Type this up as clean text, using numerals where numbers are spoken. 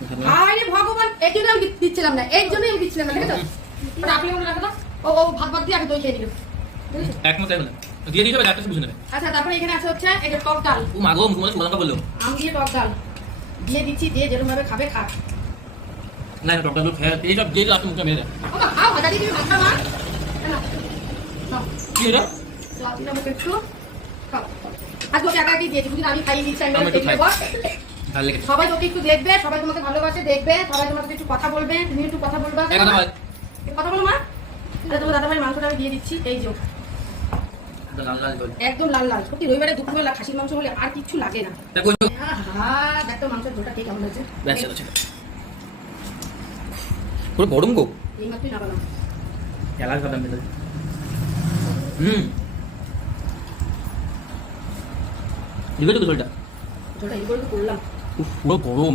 আরে ভগবান, এই জন্য আমি দিচ্ছিলাম না, এই জন্যই আমি দিচ্ছিলাম না, ঠিক আছে? ওটা আপনি মনে রাখো না, ও ভাত ভাত দিয়ে আমি দই খেয়ে নিল। একমত তাই বলে দিয়ে দিতে হবে, ডাক্তার বুঝে নেবে। আচ্ছা, তারপরে এখানে আছে হচ্ছে এই যে টক ডাল, ও মাগো মুখ মনে সুলঙ্কা বললো আম দিয়ে টক ডাল দিয়ে দিচ্ছি, দিয়ে যেরকম ভাবে খাবে খা। না না ডক্টর খেয়ে এই সব দিয়ে আসতে মুখে মেরে দেয়। ও মা, খাও, ভাজা দিয়ে তুমি ভাত খাও, মা। নাও, নাও, কি এটা লাউ দিলাম ওকে একটু, খাও। আজকে ওকে একা একাই দিয়েছি, বুঝলি, আমি খাইয়ে দিচ্ছি, আমি আমি একটু খাই। বস। ভালো লেগেছে সবাই তোকে একটু দেখবে, সবাই তোমাকে ভালোবাসে, দেখবে, সবাই তোমার সাথে একটু কথা বলবে, তুমি একটু কথা বলবা। এই কথা বল কথা বলো মা। এটা তোমার দাদা ভাই মাংসটা আমি দিয়ে দিচ্ছি, এই যে লাল লাল বল একদম লাল লাল। সত্যি রবিবারে দুপুরবেলা খাসির মাংস হলে আর কিচ্ছু লাগে না। দেখো আহা, দেখো মাংসের ঝোলটা ঠিক কেমন হয়েছে। ব্যাস চলো চলো পুরো গরম গো এই মাত্রই নামালাম। এলাচ বাদাম দিলে দিবে তো ঝোলটা ঝোলটা এই করে তো করলাম। পুরো গরম